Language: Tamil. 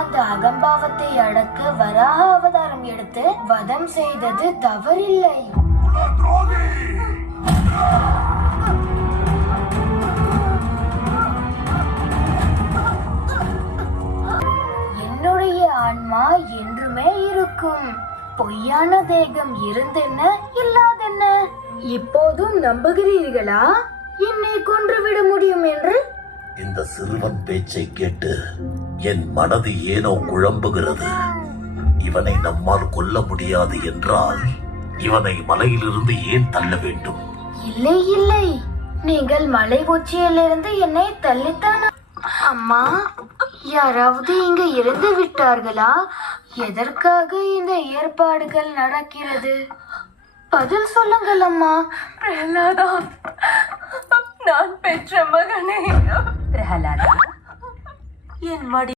அந்த அகம்பாவத்தை அடக்க வராக அவதாரம் எடுத்து வதம் செய்தது தவறில்லை. என்னுடைய ஆன்மா என்றுமே இருக்கும். பொய்யான தேகம் இருந்தென்ன இல்லாதென்ன? இப்போதும் நம்புகிறீர்களா என்னை கொன்றுவிட முடியும் என்று? இந்த சிறுவன் பேச்சை கேட்டு என் மனது ஏனோ குழம்புகிறது. இவனை நம்மால் கொல்ல முடியாது என்றால் இவனை மலையிலிருந்து ஏன் தள்ள வேண்டும்? இல்லை இல்லை, நீங்கள் மலை உச்சியிலிருந்து என்னை தள்ளித்தான். அம்மா, யாராவது இங்கு இறந்து விட்டார்களா? எதற்காக இந்த ஏற்பாடுகள் நடக்கிறது? பதில் சொல்லுங்கள் அம்மா. பிரஹலாதா, நான் பெற்ற மகனே. பிரஹலாதா, என் மடி